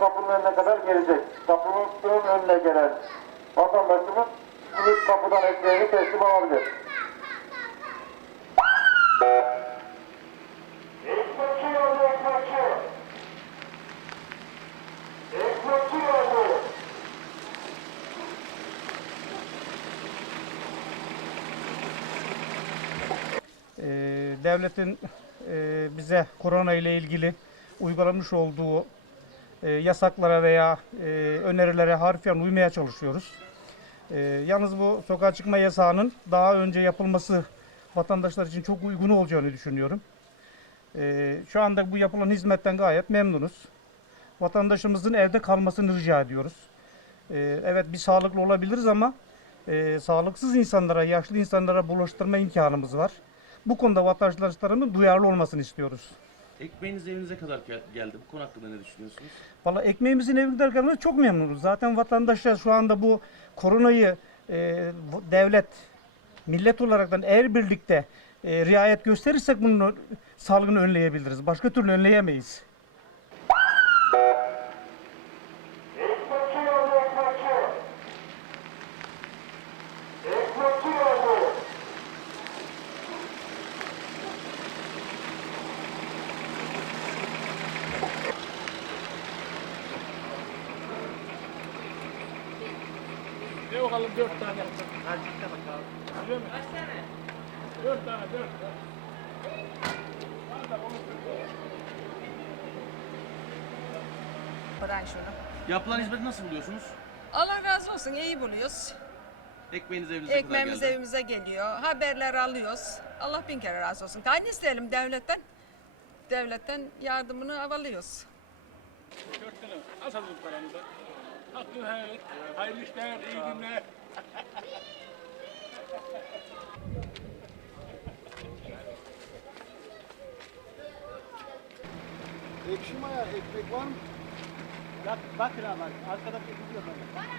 kapının önüne kadar gelecek. Kapının önüne gelen vatandaşımız bu kapıdan ekmeğini teslim alabilir. Ee, devletin e, bize korona ile ilgili uygulamış olduğu e, yasaklara veya e, önerilere harfiyen uymaya çalışıyoruz. E, yalnız bu sokağa çıkma yasağının daha önce yapılması vatandaşlar için çok uygun olacağını düşünüyorum. E, şu anda bu yapılan hizmetten gayet memnunuz. Vatandaşımızın evde kalmasını rica ediyoruz. E, evet bir sağlıklı olabiliriz ama e, sağlıksız insanlara, yaşlı insanlara bulaştırma imkanımız var. Bu konuda vatandaşlarımın duyarlı olmasını istiyoruz. Ekmeğiniz evinize kadar gel- geldi. Bu konu hakkında ne düşünüyorsunuz? Valla ekmeğimizin evinde gelmesi çok memnunuz. Zaten vatandaşlar şu anda bu koronayı e, devlet, millet olaraktan eğer birlikte e, riayet gösterirsek bunun salgını önleyebiliriz. Başka türlü önleyemeyiz. Ne bakalım dört tane. Harcıkta bakalım. Biliyor musun? Kaç tane? Dört tane, dört. Bırak şunu. Yapılan hizmeti nasıl buluyorsunuz? Allah razı olsun iyi buluyoruz. Ekmeğiniz evinize Ekmeğimiz kadar geldi. evimize geliyor. Haberler alıyoruz. Allah bin kere razı olsun. Daha ne isteyelim devletten? Devletten yardımını alıyoruz. Dört tane. Asalım paranızı. Hakkını helal et. Hayırlı işler, iyi günler. Ekşi maya ekmek var mı? Bak, bakın ama arkada bir gidiyor böyle.